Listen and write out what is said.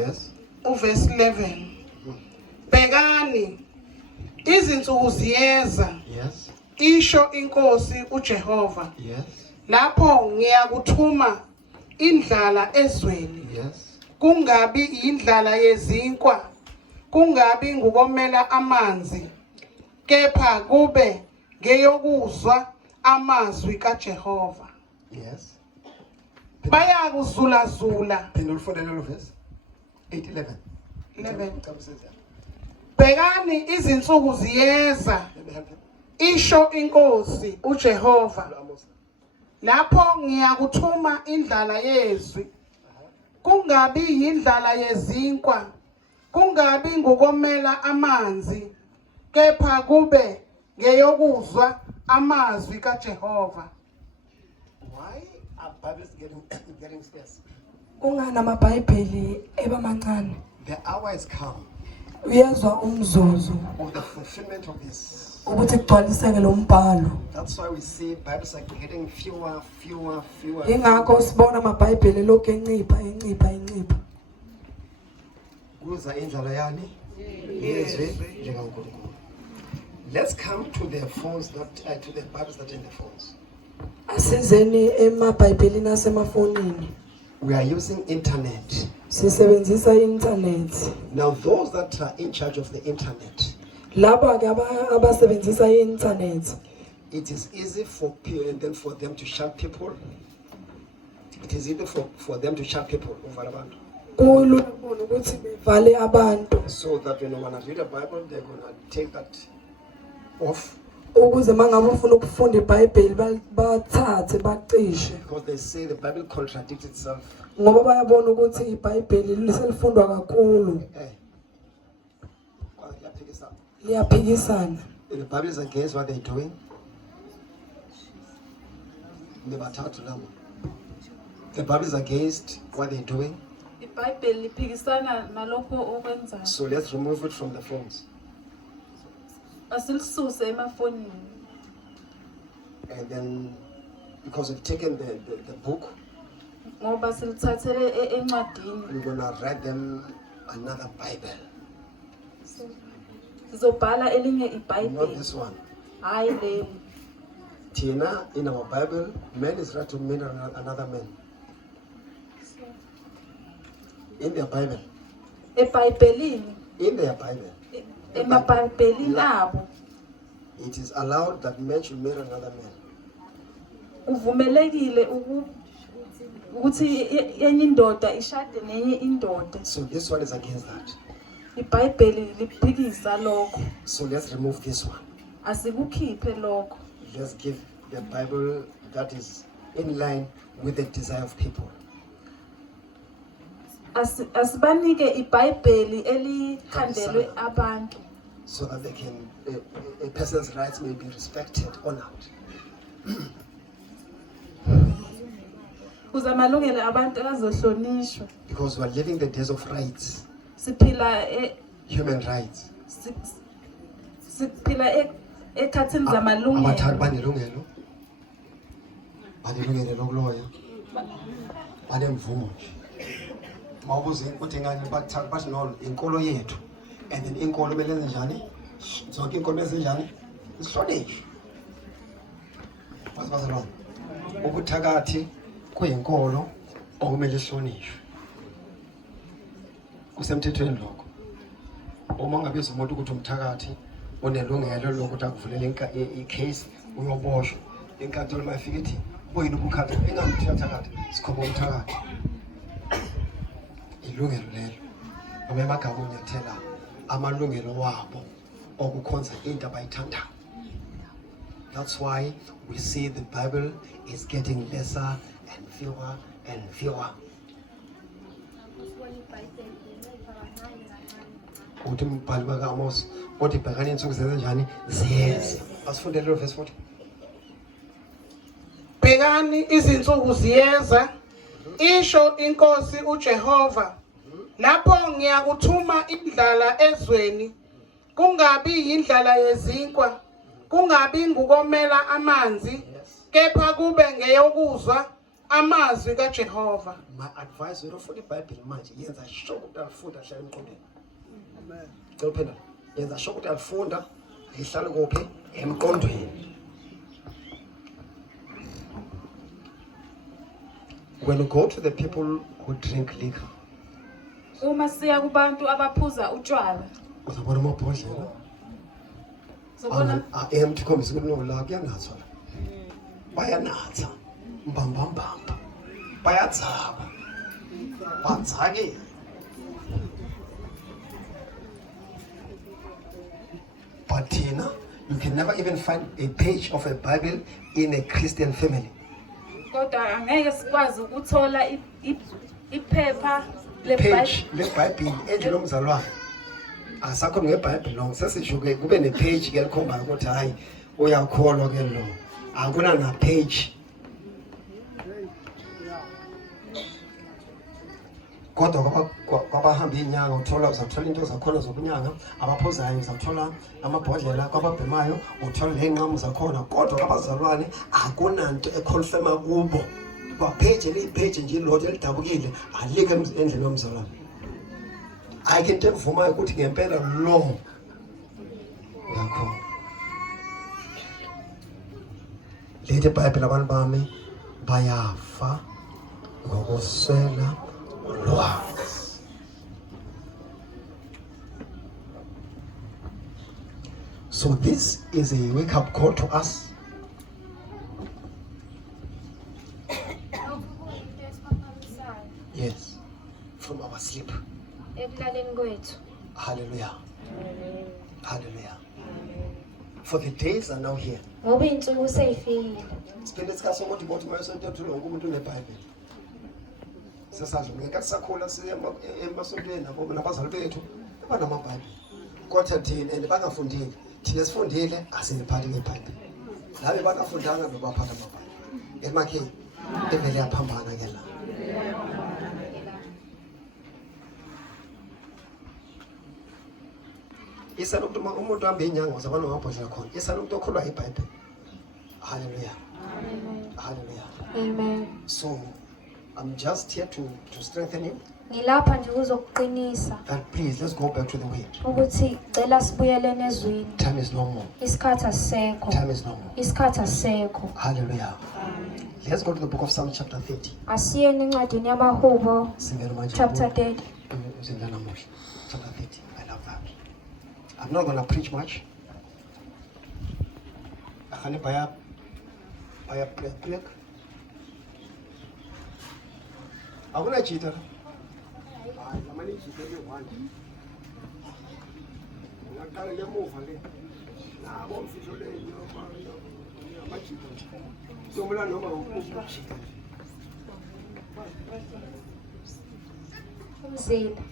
Yes. Verse 11. Bhekani izinsuku ziyeza. Yes. Isho inkosi uJehova. Yes. Lapho ngiyakuthuma indlala ezweni. Yes. Kungabi indlala yezinkwa. Kungabi ngukomela amanzi. Kepha kube ngeyokuzwa amazwi kaJehova. Yes. Bayakuzulazula. Phendula for the little verse. 8:11. 11. Bhekani izinsuku ziyeza. Isho inkosi uJehova. Lapho ngiyakuthuma indlala yezwi. Kungabi indlala yezinkwa. Kungabi ngukomela amanzi. Kepha kube ngeyokuzwa amazwi kaJehova. Why are Bibles getting scarce? Ungana amabhayibheli ebamancane. The hour has come Uyezwa umzuzu of the fulfillment of this. ukuthi kugcwaliseke lo mbhalo. That's why we see Bibles are getting fewer. Ingakho sibona amabhayibheli lokhu encipha. Kuza indlala yani? Yezwe njengaNkulunkulu. Let's come to the phones to the Bibles that are in the phones. Asizeni emabhayibhelini asemafonini. We are using internet. Sisebenzisa internet. Now those that are in charge of the internet, Laba ke abasebenzisa internet. it is easy for people and then for them to shut people. It is easy for them to shut people over abantu. Kulula kubona ukuthi bevale abantu. So that when they want to read a Bible, they're going to take that off. Ukuze mangabe ufuna ukufunda iBhayibheli bathathe bacishe. Because they say the Bible contradicts itself. Ngoba bayabona ukuthi iBhayibheli liselifundwa kakhulu. Liyaphikisana. The Bible is against what they're doing. The Bible is against what they're doing. So let's remove it from the phones. And then, because we've taken the book, we're going to write them another Bible. Not this one. Tina, in our Bible, man is right to marry another man. In their Bible. In their Bible. It is allowed that man should marry another man. So this one is against that. So let's remove this one. Let's give the Bible that is in line with the desire of people. So that they can, a person's rights may be respected, honored. Because we are living the days of rights, human rights. Abathandi banelungelo lokuloya banemvumo mawubuza ukuthi ngani bathi no inkolo yethu and then inkolo belenze njani zonke inkolo ezinjani isihlonishwe bazalwane ubuthakathi kuyinkolo okumele ihlonishwe kusemthethweni lokho uma ngabiza umuntu ukuthi umthakathi onelungelo lokuthi akuvulela icase uyoboshwa inkantolo mayifika ithi boyini ubukhathi engamthakathi sikhomba umthakathi ilungelo lelo ngoba emagama unyathela amalungelo wabo okukhonza into abayithandayo. That's why we see the Bible is getting lesser and fewer and fewer. Uthi umbhali baka-Amos othi bhekani insuku zenzenjani ziyeza. Asifunde lelo verse 40. Bhekani izinsuku ziyeza, isho inkosi uJehova. Lapho ngiyakuthuma indlala ezweni, kungabi indlala yezinkwa, kungabi ngukomela amanzi, kepha kube ngeyokuzwa amazwi kaJehova. My advice, you don't funda iBhayibheli manje, yenza sure ukuthi alifunda ahlale emqondweni. Cela uphendula. Yenza sure ukuthi alifunda lihlale kuphi emqondweni. When you go to the people who drink liquor, Uma siya kubantu abaphuza utshwala. uzabona amabhodlela Uzobona empty khombisa ukuthi no la kuyanathwa la. Bayanatha. Mbamba. Bayadzaba. Banzake. But Tina, you can never even find a page of a Bible in a Christian family. kodwa angeke sikwazi ukuthola iphepha Page leBhayibheli enje lomzalwane. Asakho ngeBhayibheli long sesishuke kube nepage ke likhomba ukuthi hayi uyakholwa ke lo. Akuna na page. Kodwa kwabahamba inyanga uthola uzathola into zakhona zokunyanga abaphozayo uzathola amabhodlela kwababhemayo uthola lenqamu zakhona kodwa kwabazalwane akunanto econfirma kubo kwapage leyipage nje lotho elidabukile alikho endleni yomzalwane ayike into evumayo ukuthi ngempela lo yakho lethi iBhayibheli abantu bami bayafa ngokuswela ulwazi. So this is a wake-up call to us. Yes, from our sleep. Ekulaleni kwethu. Hallelujah. Hallelujah. For the days are now here. Ngoba insuku seyifikile. Siphinde sikhathi sokuthi bothi mayosonto thule wonke umuntu uneBhayibheli. Sesadla ngeke sakhula siye emasontweni nabazali bethu abanamabhayibheli. Kodwa thina and bangafundile. Thina sifundile asiniphathi ngeBhayibheli. Labe bangafundanga bebaphatha amabhayibheli. Emakhaya evele yaphambana ke la. Isa lokuthi umuntu ahambe inyanga uzabona amabhodlela khona. Isa lokuthi okholwa iBhayibheli. Hallelujah. Hallelujah. Amen. So I'm just here to strengthen you. Ngilapha nje ukuzokuqinisa And please, let's go back to the word. ukuthi cela sibuyelene ezwini. Time is no more. Isikhathi asisekho. Time is no more. Isikhathi asisekho. Hallelujah. Let's go to the book of Psalm chapter 30. Asiyeni encwadini yamaHubo chapter 30. Chapter 30. I love that. I'm not going to preach much. I break. I'm going to cheat. I'm going to cheat. Umzila.